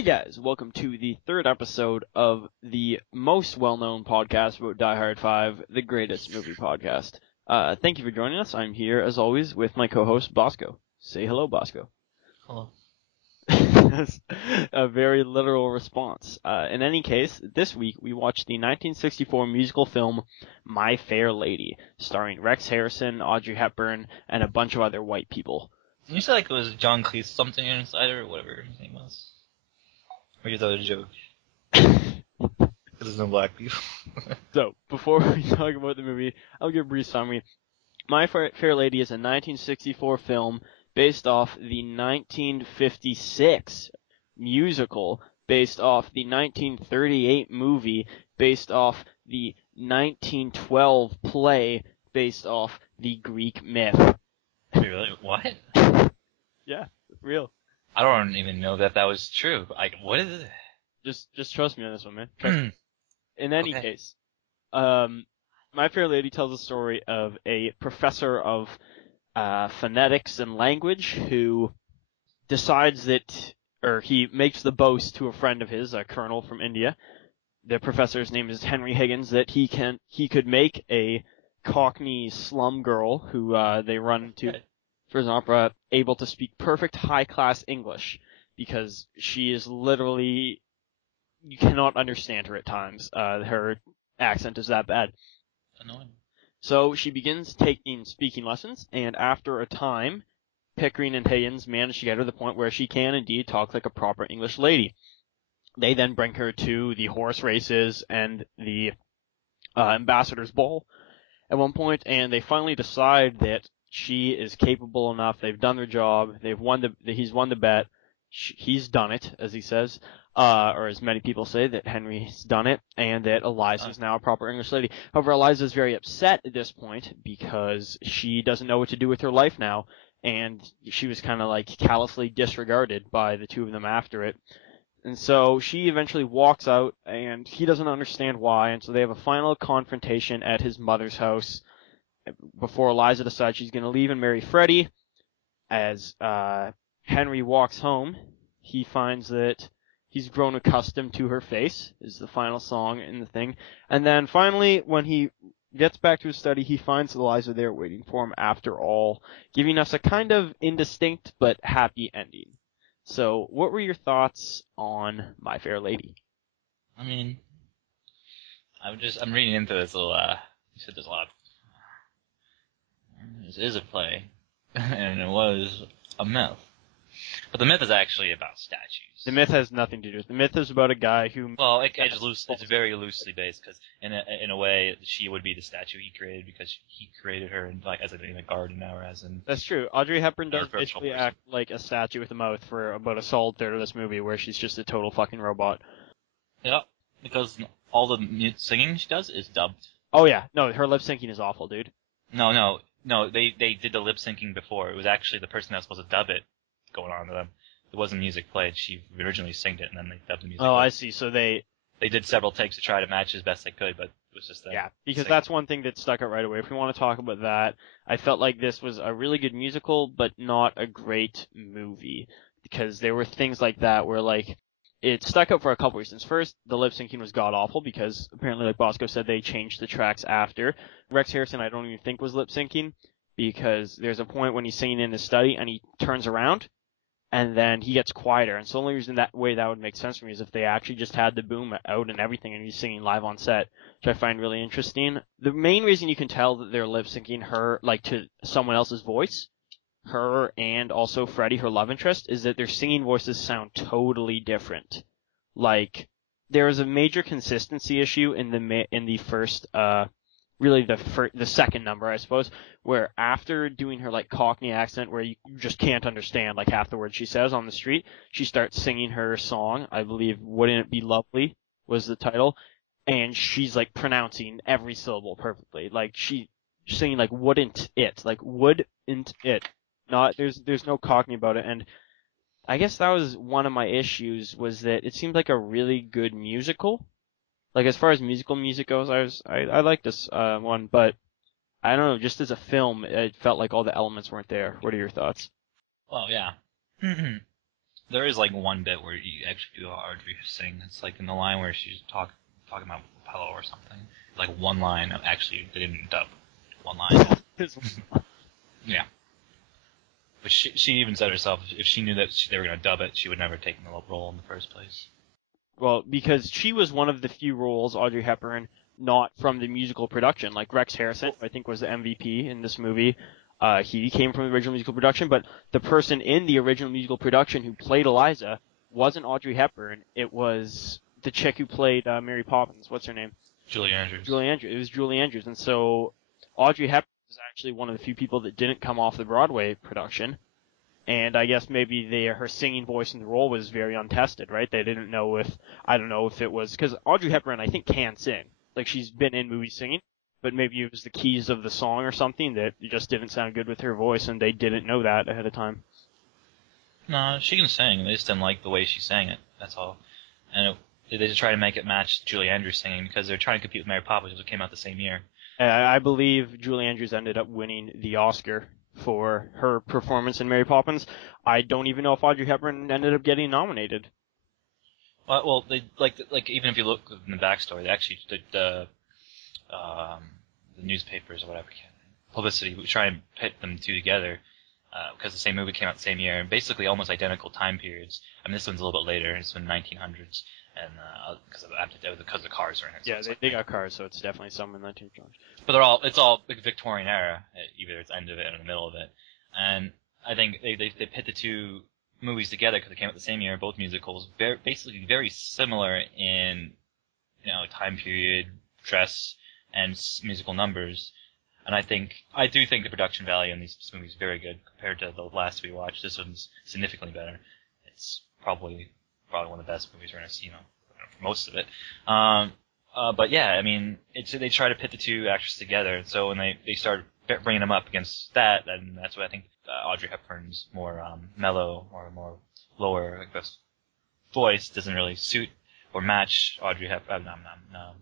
Hey guys, welcome to the third episode of the most well-known podcast about Die Hard 5, the greatest movie podcast. Thank you for joining us. I'm here, as always, with my co-host, Bosco. Say hello, Bosco. Hello. That's a very literal response. In any case, this week we watched the 1964 musical film My Fair Lady, starring Rex Harrison, Audrey Hepburn, and a bunch of other white people. Didn't you say like it was John Cleese something inside or whatever his name was? Or you thought it was a joke? Because there's no black people. So, before we talk about the movie, I'll give a brief summary. My Fair Lady is a 1964 film based off the 1956 musical, based off the 1938 movie, based off the 1912 play, based off the Greek myth. Wait, really? What? Yeah, real. I don't even know that was true. Like, what is it? Just trust me on this one, man. Trust me. In any Okay. case, My Fair Lady tells the story of a professor of phonetics and language who decides that, or he makes the boast to a friend of his, a colonel from India. The professor's name is Henry Higgins, that he could make a Cockney slum girl who they run to for his opera able to speak perfect high-class English, because she is literally, you cannot understand her at times. Her accent is that bad. Annoying. So she begins taking speaking lessons, and after a time, Pickering and Higgins manage to get her to the point where she can indeed talk like a proper English lady. They then bring her to the horse races and the ambassador's ball at one point, and they finally decide that she is capable enough. They've done their job. He's won the bet. He's done it, as he says, or as many people say, that Henry's done it, and that Eliza is now a proper English lady. However, Eliza is very upset at this point because she doesn't know what to do with her life now, and she was kind of like callously disregarded by the two of them after it. And so she eventually walks out, and he doesn't understand why, and so they have a final confrontation at his mother's house before Eliza decides she's going to leave and marry Freddie. As Henry walks home, he finds that he's grown accustomed to her face, is the final song in the thing. And then finally, when he gets back to his study, he finds Eliza there waiting for him after all, giving us a kind of indistinct but happy ending. So, what were your thoughts on My Fair Lady? I mean, I'm reading into this little, you said there's a lot. This is a play, and it was a myth. But the myth is actually about statues. The myth has nothing to do with it. The myth is about a guy who... Well, it's very loosely based, because in a way, she would be the statue he created, because he created her in a garden now, as in... That's true. Audrey Hepburn does basically person. act like a statue with a mouth for about a solid third of this movie, where she's just a total fucking robot. Yeah, because all the singing she does is dubbed. Oh yeah, no, her lip syncing is awful, dude. No, they did the lip syncing before. It was actually the person that was supposed to dub it going on to them. It wasn't music played. She originally sang it, and then they dubbed the music. Oh, I see. So they did several takes to try to match as best they could, but it was just that. Yeah, because that's one thing that stuck out right away. If we want to talk about that, I felt like this was a really good musical, but not a great movie, because there were things like that where, like, it stuck out for a couple reasons. First, the lip syncing was god awful, because apparently, like Bosco said, they changed the tracks after. Rex Harrison, I don't even think was lip syncing, because there's a point when he's singing in his study and he turns around, and then he gets quieter. And so the only reason that would make sense for me is if they actually just had the boom out and everything and he's singing live on set, which I find really interesting. The main reason you can tell that they're lip syncing her, like, to someone else's voice, her and also Freddie, her love interest, is that their singing voices sound totally different. Like, there is a major consistency issue in the first, really the second number, I suppose, where after doing her, like, Cockney accent where you just can't understand, like, half the words she says on the street, she starts singing her song, I believe, Wouldn't It Be Lovely was the title, and she's, like, pronouncing every syllable perfectly. Like, she's singing, like, wouldn't it. Like, wouldn't it. Not, there's no Cockney about it, and I guess that was one of my issues, was that it seemed like a really good musical. Like, as far as music goes, I like this one, but I don't know, just as a film, it felt like all the elements weren't there. What are your thoughts? Well, yeah. There is like one bit where you actually do Audrey sing. It's like in the line where she's talking about pillow or something. Like one line. Actually, they didn't dub one line. Yeah. But she even said herself, if she knew that they were going to dub it, she would never have taken the role in the first place. Well, because she was one of the few roles, Audrey Hepburn, not from the musical production. Like Rex Harrison, I think, was the MVP in this movie. He came from the original musical production, but the person in the original musical production who played Eliza wasn't Audrey Hepburn. It was the chick who played Mary Poppins. What's her name? Julie Andrews. Julie Andrews. It was Julie Andrews. And so Audrey Hepburn was actually one of the few people that didn't come off the Broadway production. And I guess maybe her singing voice in the role was very untested, right? They didn't know I don't know if it was, because Audrey Hepburn, I think, can sing. Like, she's been in movies singing, but maybe it was the keys of the song or something that just didn't sound good with her voice, and they didn't know that ahead of time. No, she can sing. They just didn't like the way she sang it. That's all. And they just try to make it match Julie Andrews singing because they're trying to compete with Mary Poppins, which came out the same year. I believe Julie Andrews ended up winning the Oscar for her performance in Mary Poppins. I don't even know if Audrey Hepburn ended up getting nominated. Well, they like even if you look in the backstory, they actually the newspapers or whatever publicity would try and pit them two together because the same movie came out the same year and basically almost identical time periods. I mean, this one's a little bit later. It's in the 1900s, and because the cars are in it. So Yeah, they got cars, so it's definitely some in the 1900s. But it's all like Victorian era. Either it's the end of it or in the middle of it, and I think they pit the two movies together because they came out the same year, both musicals, basically very similar in time period, dress, and musical numbers. And I do think the production value in these movies is very good compared to the last we watched. This one's significantly better. It's probably one of the best movies we're gonna see, for most of it. But yeah, I mean, they try to pit the two actors together, and so when they start bringing them up against that, then that's what I think Audrey Hepburn's more mellow or more lower voice doesn't really suit or match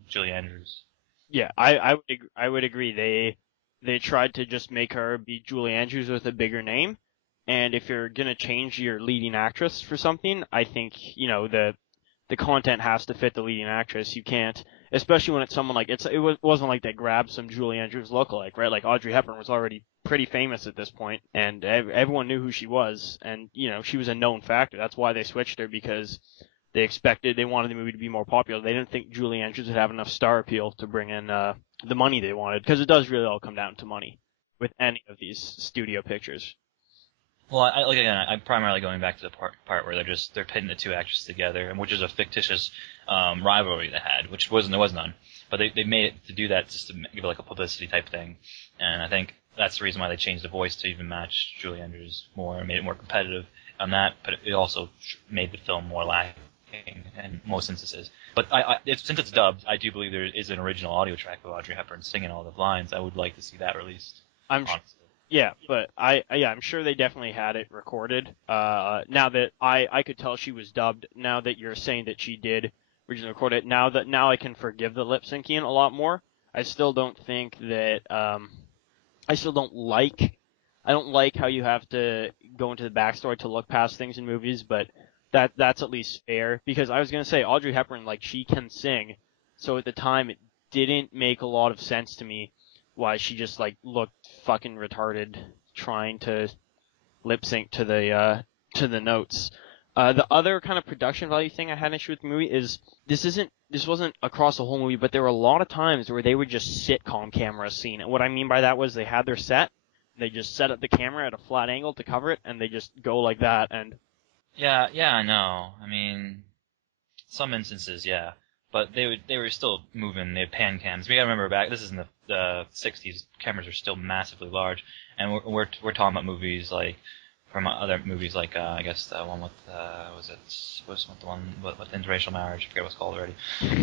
Julie Andrews. Yeah, I would agree. They tried to just make her be Julie Andrews with a bigger name, and if you're gonna change your leading actress for something, I think the content has to fit the leading actress. You can't, especially when it's someone like wasn't like they grabbed some Julie Andrews lookalike, right? Like Audrey Hepburn was already pretty famous at this point, and everyone knew who she was, and she was a known factor. That's why they switched her, because they wanted the movie to be more popular. They didn't think Julie Andrews would have enough star appeal to bring in the money they wanted, because it does really all come down to money with any of these studio pictures. Well, I'm primarily going back to the part where they're pitting the two actresses together, which is a fictitious rivalry they had, there was none. But they made it to do that just to give it like a publicity type thing, and I think that's the reason why they changed the voice to even match Julie Andrews more, made it more competitive on that. But it also made the film more lacking in most instances. But since it's dubbed, I do believe there is an original audio track of Audrey Hepburn singing all the lines. I would like to see that released. Yeah, but I'm sure they definitely had it recorded. Now that I could tell she was dubbed, now that you're saying that she did originally record it, now I can forgive the lip syncing a lot more. I still don't think that I don't like how you have to go into the backstory to look past things in movies, but that's at least fair, because I was gonna say Audrey Hepburn, like, she can sing, so at the time it didn't make a lot of sense to me why she just like looked fucking retarded trying to lip sync to the notes. The other kind of production value thing I had an issue with the movie is this wasn't across the whole movie, but there were a lot of times where they would just sitcom camera scene. And what I mean by that was they had their set, they just set up the camera at a flat angle to cover it, and they just go like that. And yeah, I know. I mean, some instances, yeah. But they were still moving. They had pan cams. We gotta remember back. This is in the 60s. Cameras are still massively large, and we're talking about movies like from other movies like I guess the one with the one with interracial marriage. I forget what it's called already.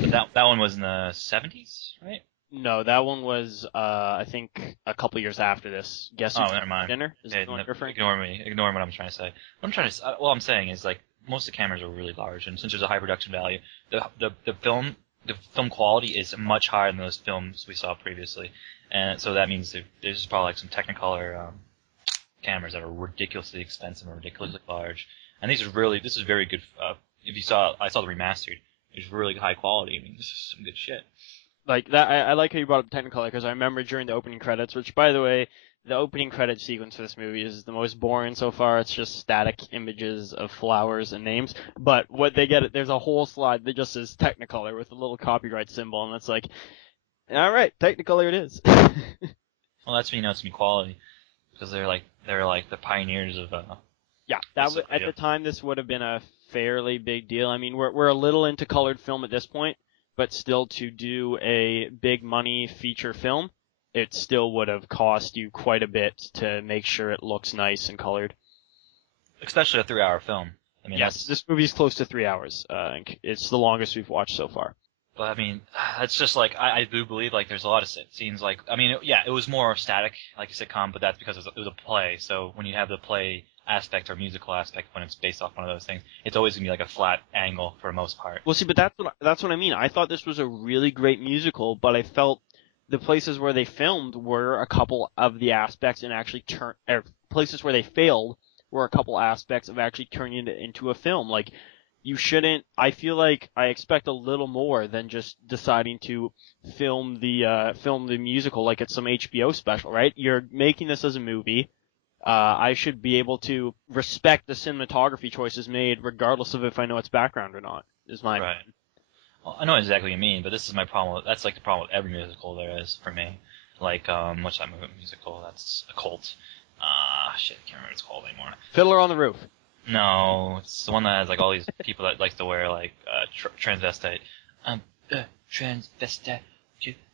But that one was in the 70s, right? No, that one was I think a couple years after this. Guess Oh, never mind. Dinner? Ignore me. Ignore what I'm trying to say. What I'm saying is, like, most of the cameras are really large, and since there's a high production value, the film quality is much higher than those films we saw previously, and so that means there's probably like some Technicolor cameras that are ridiculously expensive and ridiculously large. And this is very good. I saw the remastered. It's really high quality. I mean, this is some good shit. Like that, I like how you brought up Technicolor because I remember during the opening credits, which by the way, the opening credit sequence for this movie is the most boring so far. It's just static images of flowers and names. But what they get, there's a whole slide that just says Technicolor with a little copyright symbol, and it's like, all right, Technicolor it is. Well, that's when you know it's gonna be quality because they're like the pioneers of. Yeah, at the time this would have been a fairly big deal. I mean, we're a little into colored film at this point, but still to do a big money feature film, it still would have cost you quite a bit to make sure it looks nice and colored. Especially a 3-hour film. I mean, yes, this movie is close to 3 hours. It's the longest we've watched so far. But I mean, it's just like I do believe like there's a lot of scenes like I mean, it was more static like a sitcom, but that's because it was a play. So when you have the play aspect or musical aspect when it's based off one of those things, it's always gonna be like a flat angle for the most part. Well, see, but that's what I mean. I thought this was a really great musical, but I felt the places where they filmed were a couple of the aspects and actually places where they failed were a couple aspects of actually turning it into a film. Like, you shouldn't. I feel like I expect a little more than just deciding to film the musical like it's some HBO special, right? You're making this as a movie. I should be able to respect the cinematography choices made, regardless of if I know its background or not. Is my right. Well, I know exactly what you mean, but this is my problem. That's like the problem with every musical there is for me. Like, what's that musical? That's a cult. Shit, I can't remember what it's called anymore. Fiddler on the Roof. No, it's the one that has like all these people that like to wear like transvestite. Transvestite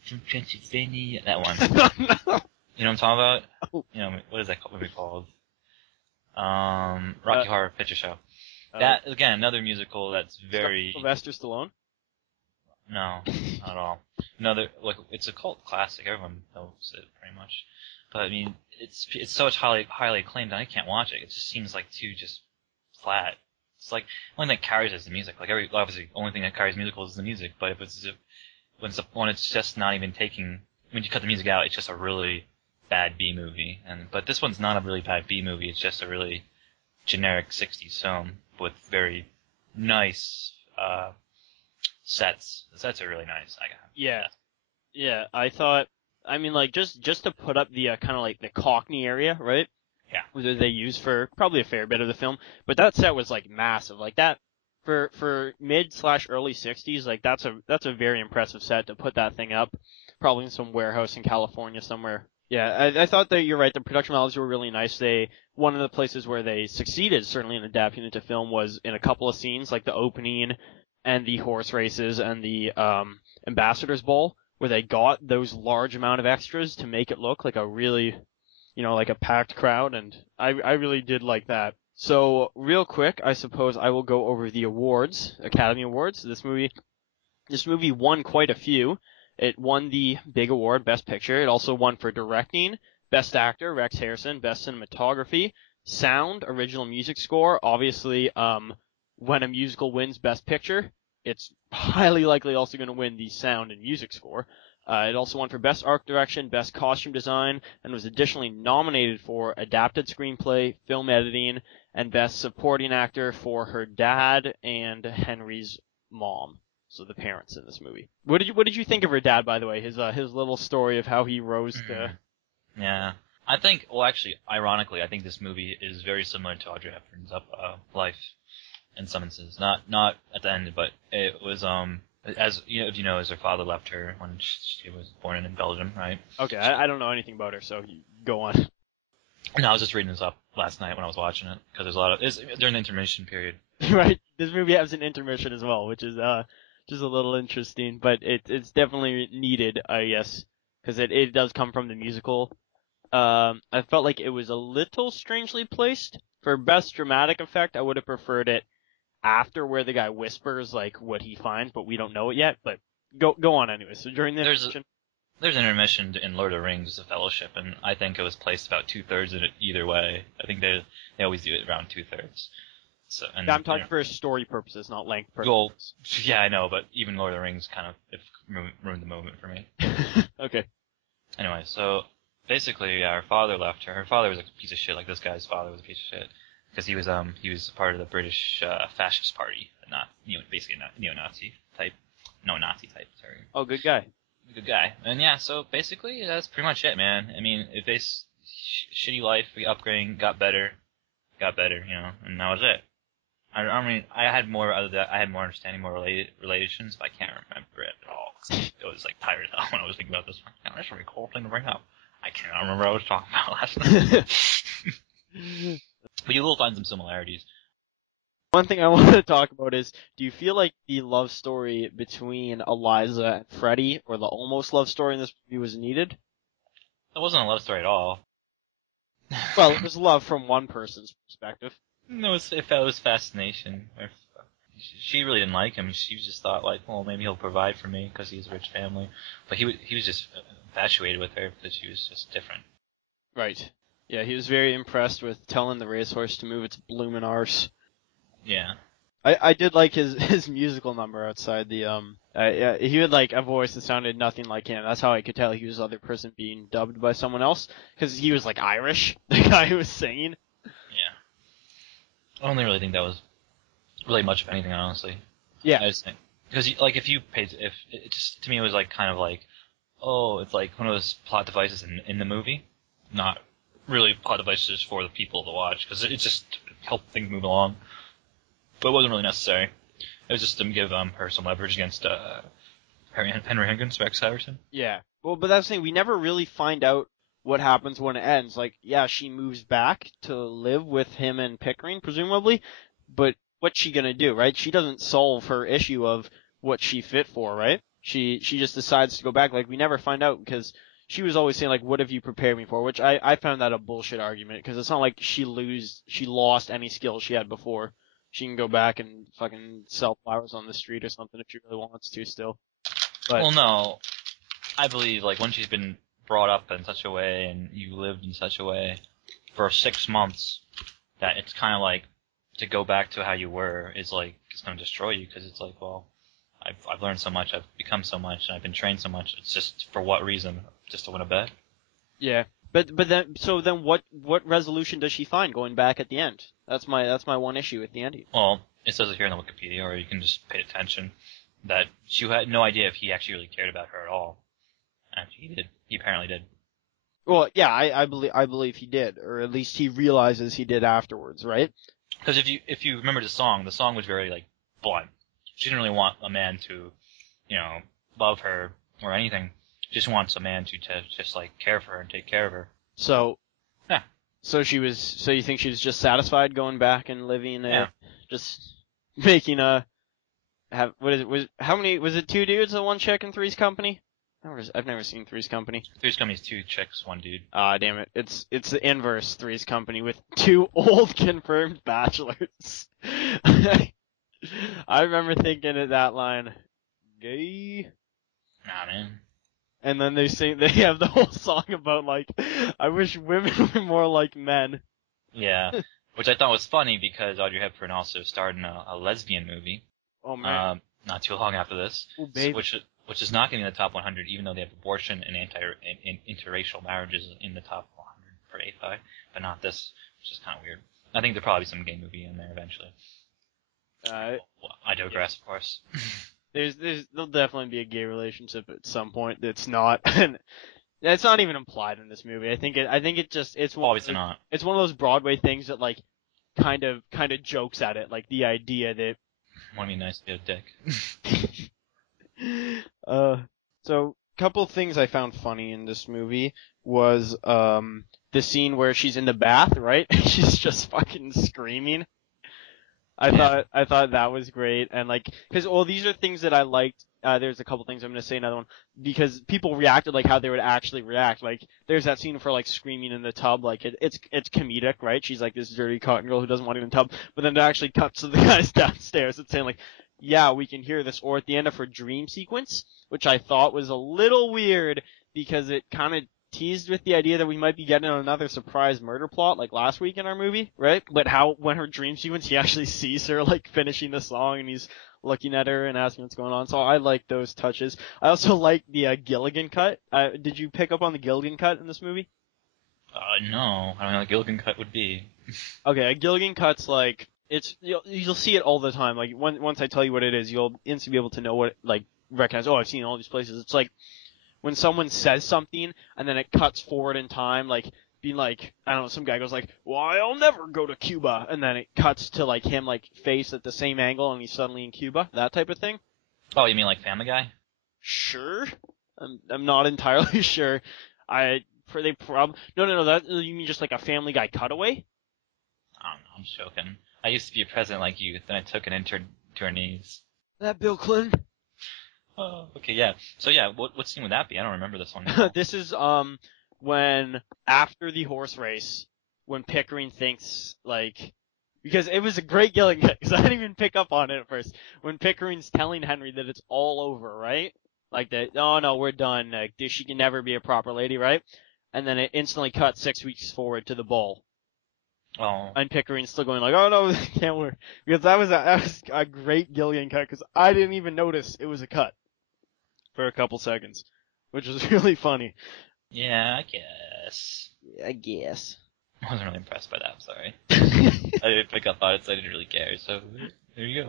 from Transylvania. That one. No. You know what I'm talking about? Oh. You know, what is that movie called? Rocky Horror Picture Show. That again, another musical that's very. Sylvester Stallone. No, not at all. No, like it's a cult classic. Everyone knows it pretty much. But I mean, it's so highly acclaimed, and I can't watch it. It just seems like too just flat. It's like the only thing that carries is the music. Like obviously, the only thing that carries musicals is the music. But when it's just not even taking when you cut the music out, it's just a really bad B movie. But this one's not a really bad B movie. It's just a really generic 60s film with very nice sets. The sets are really nice. Yeah. I thought. I mean, like just to put up the kind of like the Cockney area, right? Yeah. Where they use for probably a fair bit of the film, but that set was like massive, like that for mid/early 60s. Like that's a very impressive set to put that thing up, probably in some warehouse in California somewhere. Yeah, I thought that you're right. The production values were really nice. One of the places where they succeeded, certainly in adapting it to film, was in a couple of scenes, like the opening and the horse races and the ambassador's ball, where they got those large amount of extras to make it look like a really, like a packed crowd, and I really did like that. So real quick, I suppose I will go over the awards, Academy Awards. This movie won quite a few. It won the big award, Best Picture. It also won for directing, Best Actor, Rex Harrison, Best Cinematography, Sound, Original Music Score. Obviously, when a musical wins Best Picture, it's highly likely also going to win the Sound and Music Score. It also won for Best Art Direction, Best Costume Design, and was additionally nominated for Adapted Screenplay, Film Editing, and Best Supporting Actor for her dad and Henry's mom. So the parents in this movie. What did you think of her dad, by the way? His little story of how he rose to. Yeah, I think. Well, actually, ironically, I think this movie is very similar to Audrey Hepburn's life, in some instances. Not at the end, but it was as if you know, as her father left her when she was born in Belgium, right? Okay, I don't know anything about her, so go on. No, I was just reading this up last night when I was watching it because there's a lot of during the intermission period. Right, this movie has an intermission as well, which is just a little interesting, but it's definitely needed, I guess, because it does come from the musical. I felt like it was a little strangely placed. For Best Dramatic Effect, I would have preferred it after where the guy whispers like what he finds, but we don't know it yet. But go on anyway. So during the intermission, there's an intermission in Lord of the Rings: The Fellowship, and I think it was placed about 2/3 of it either way. I think they always do it around 2/3. So, and, I'm talking for story purposes, not length purposes. Well, yeah, I know, but even Lord of the Rings kind of ruined the moment for me. Okay. Anyway, so basically, her father left her. Her father was a piece of shit, like this guy's father was a piece of shit. because he was part of the British fascist party, not basically a neo-Nazi type, no Nazi type. Sorry. Oh, good guy. Good guy. And yeah, so basically that's pretty much it, man. I mean, if they shitty life, we upgrading, got better, and that was it. I mean, I had more understanding, more relations, but I can't remember it at all. It was like tired out when I was thinking about this one. Oh, that's a really cool thing to bring up. I cannot remember what I was talking about last night. But you will find some similarities. One thing I want to talk about is, do you feel like the love story between Eliza and Freddie, or the almost love story in this movie, was needed? It wasn't a love story at all. Well, it was love from one person's perspective. No, it was fascination. She really didn't like him. She just thought, like, well, maybe he'll provide for me because he's a rich family. But he was just infatuated with her because she was just different. Right. Yeah, he was very impressed with telling the racehorse to move its bloomin' arse. Yeah. I did like his musical number outside the he had like a voice that sounded nothing like him. That's how I could tell he was the other person being dubbed by someone else, because he was like Irish, the guy who was singing. Yeah. I don't really think that was really much of anything, honestly. Yeah. I just think because if it just to me it was like kind of like, oh, it's like one of those plot devices in the movie, not really plot devices for the people to watch, because it just helped things move along. But it wasn't really necessary. It was just to give her some leverage against Henry Higgins, Rex Harrison. Yeah. Well, but that's the thing. We never really find out what happens when it ends. Like, yeah, she moves back to live with him and Pickering, presumably. But what's she gonna do, right? She doesn't solve her issue of what she fit for, right? She just decides to go back. Like, we never find out, because she was always saying, like, what have you prepared me for? Which I found that a bullshit argument, because it's not like she lost any skills she had before. She can go back and fucking sell flowers on the street or something if she really wants to still. But, well, no. I believe, like, when she's been brought up in such a way and you lived in such a way for 6 months, that it's kind of like to go back to how you were is like, it's going to destroy you, because it's like, well, I've learned so much, I've become so much, and I've been trained so much. It's just for what reason? Just to win a bet? yeah. But then what resolution does she find going back at the end? That's my one issue at the end. Well, it says it here in the Wikipedia, or you can just pay attention, that she had no idea if he actually really cared about her at all. And he did. He apparently did. Well, yeah, I believe he did, or at least he realizes he did afterwards, right? Because if you remember the song was very, like, blunt. She didn't really want a man to, love her or anything. She just wants a man to just, like, care for her and take care of her. So, yeah. So you think she was just satisfied going back and living, just making how many, was it 2 dudes and 1 chick in Three's Company? I've never seen Three's Company. Three's Company is 2 chicks, 1 dude. Ah, damn it. It's the inverse Three's Company with 2 old confirmed bachelors. I remember thinking at that line, gay. Nah, man. And then they have the whole song about, like, I wish women were more like men. Yeah. Which I thought was funny, because Audrey Hepburn also starred in a lesbian movie. Oh, man. Not too long after this. Oh, baby. Which is not getting in the top 100, even though they have abortion and interracial marriages in the top 100 for AFI, but not this, which is kind of weird. I think there'll probably be some gay movie in there eventually. Well, I digress, of course. There'll definitely be a gay relationship at some point that's not, and it's not even implied in this movie. I think it's one Obviously not. It's one of those Broadway things that, like, kind of jokes at it, like the idea that Want to be nice to get a dick. So couple things I found funny in this movie was the scene where she's in the bath, right? She's just fucking screaming. I thought that was great, and like, because these are things that I liked. There's a couple things I'm gonna say another one, because people reacted like how they would actually react. Like, there's that scene for, like, screaming in the tub, like it's comedic, right? She's like this dirty cotton girl who doesn't want to get in the tub, but then it actually cuts to the guys downstairs and saying, like, yeah, we can hear this. Or at the end of her dream sequence, which I thought was a little weird, because it kind of teased with the idea that we might be getting another surprise murder plot like last week in our movie, right? But when her dream sequence, he actually sees her, like, finishing the song, and he's looking at her and asking what's going on. So I like those touches. I also like the Gilligan cut. Did you pick up on the Gilligan cut in this movie? No, I don't know what a Gilligan cut would be. Okay, a Gilligan cut's like you'll see it all the time. Like once I tell you what it is, you'll instantly be able to know what recognize. Oh, I've seen all these places. It's like when someone says something and then it cuts forward in time, like being like, I don't know, some guy goes like, "Well, I'll never go to Cuba," and then it cuts to like him like face at the same angle and he's suddenly in Cuba. That type of thing. Oh, you mean like Family Guy? Sure. I'm not entirely sure. No. That you mean just like a Family Guy cutaway? I don't know, I'm joking. I used to be a president like you, then I took an intern to our knees. That Bill Clinton. Oh, okay, yeah. So yeah, what scene would that be? I don't remember this one. This is when after the horse race, when Pickering thinks like, because it was a great Gilligan because I didn't even pick up on it at first. When Pickering's telling Henry that it's all over, right? Like that, oh no, we're done. She can never be a proper lady, right? And then it instantly cuts 6 weeks forward to the ball. Oh. And Pickering's still going like, oh no, this can't work. Because that was a great Gilligan cut because I didn't even notice it was a cut for a couple seconds, which was really funny. Yeah, I guess. I guess. I wasn't really impressed by that, I'm sorry. I didn't pick up on it, so I didn't really care, so there you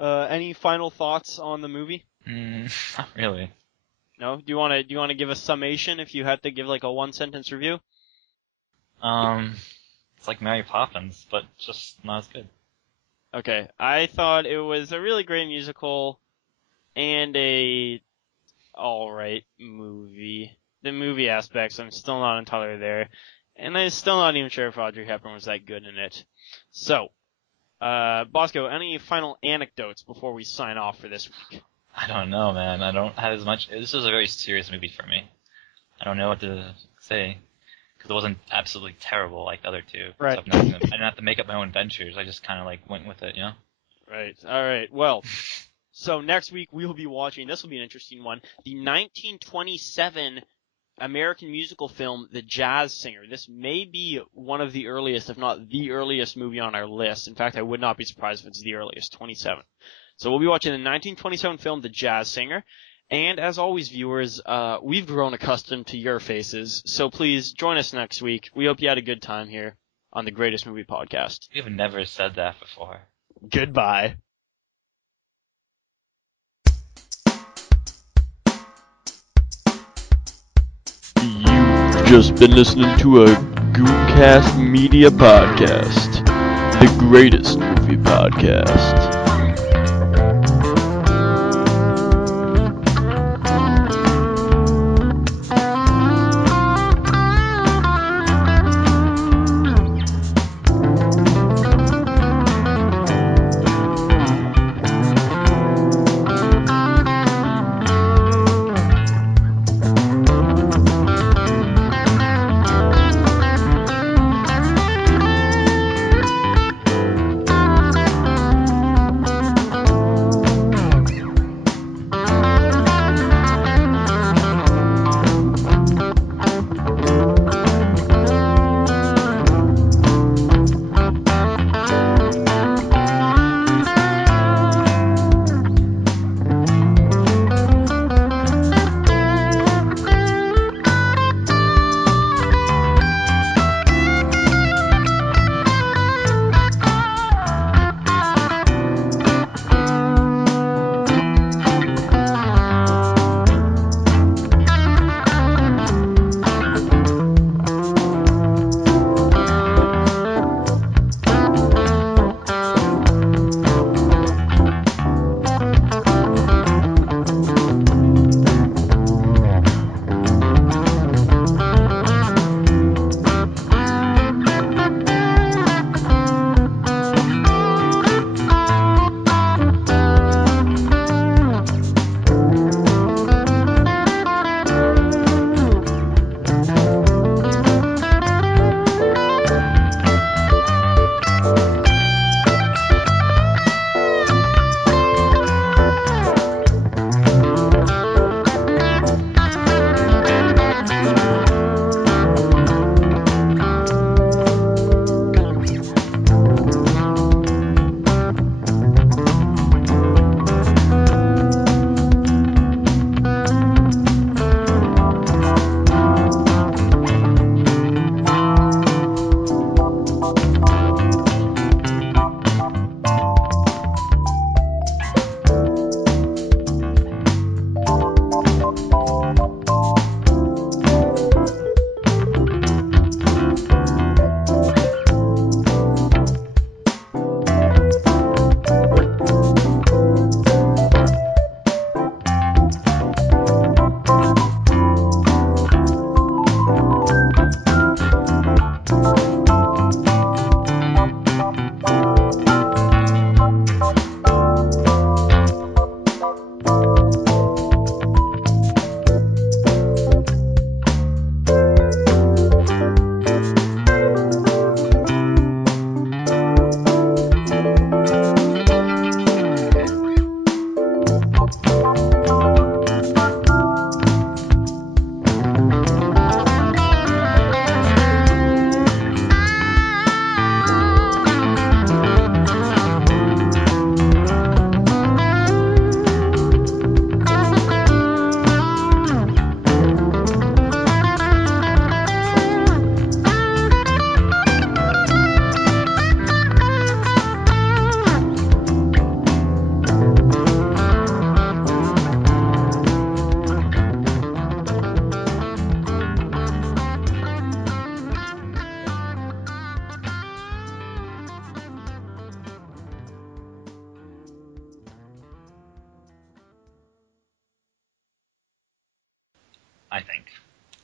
go. Any final thoughts on the movie? Not really. No? Do you want to give a summation if you had to give like a one sentence review? It's like Mary Poppins, but just not as good. Okay. I thought it was a really great musical and a alright movie. The movie aspects, I'm still not entirely there. And I'm still not even sure if Audrey Hepburn was that good in it. So, Bosco, any final anecdotes before we sign off for this week? I don't know, man. I don't have as much. This was a very serious movie for me. I don't know what to say. Because it wasn't absolutely terrible like the other two. Right. So I didn't have to make up my own adventures. I just kind of like went with it, you know? Right. Alright. Well, so next week we will be watching, this will be an interesting one, the 1927 American musical film, The Jazz Singer. This may be one of the earliest, if not the earliest movie on our list. In fact, I would not be surprised if it's the earliest, 27. So we'll be watching the 1927 film, The Jazz Singer. And as always, viewers, we've grown accustomed to your faces, so please join us next week. We hope you had a good time here on the Greatest Movie Podcast. You've never said that before. Goodbye. You've just been listening to a Gooncast Media Podcast, the Greatest Movie Podcast.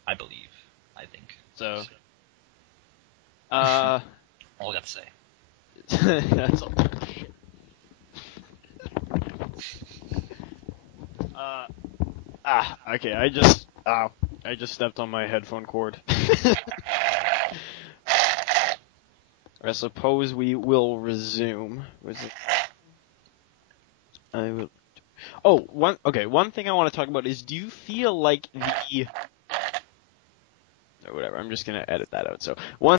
I believe. So, all I got to say. that's all. Okay, I just stepped on my headphone cord. I suppose we will resume. I will. Oh, one thing I want to talk about is, do you feel like or whatever, I'm just gonna edit that out. So, one